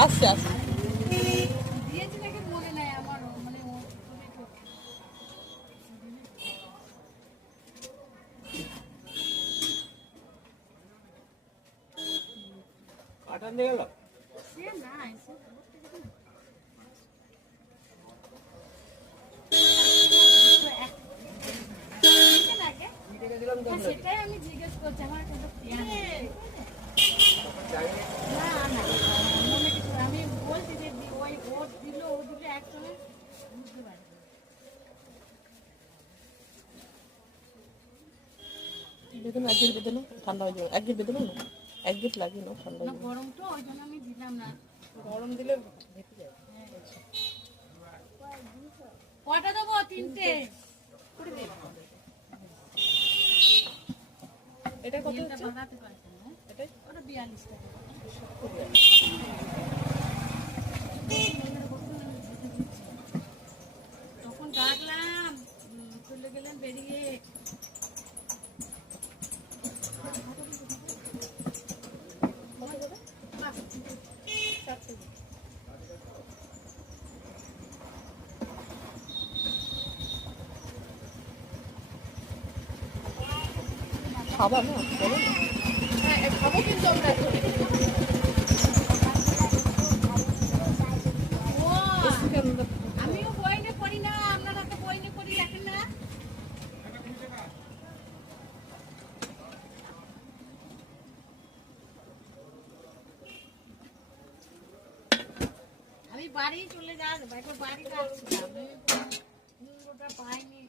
আস্তে আস্তে কাটান দিয়ে গেল সেটাই আমি জিজ্ঞেস করছি আমার আমি বলছি যে ওই ও দিল একসঙ্গে বুঝতে পারি বেদনা এক গেট বেদনা ঠান্ডা হয়ে যাবে এক গেট বেদনা না এক গেট লাগিয়ে নাও ঠান্ডা হয়ে গরম তো ওই জন্য আমি দিলাম না গরম দিলে কটা দেবো তিনটে এটা কত হচ্ছে বানাতে পারছেন না এটাই ওটা 42 টাকা তখন ডাকলাম চলে গেলেন বেরিয়ে খাবার না হ্যাঁ খাবো কিন্তু আমরা আমিও বই নিয়ে পড়ি না আপনারা তো বই নিয়ে পড়ি দেখেন না আমি বাড়ি চলে যাবো একবার বাড়ি যাচ্ছিলাম ওটা পাইনি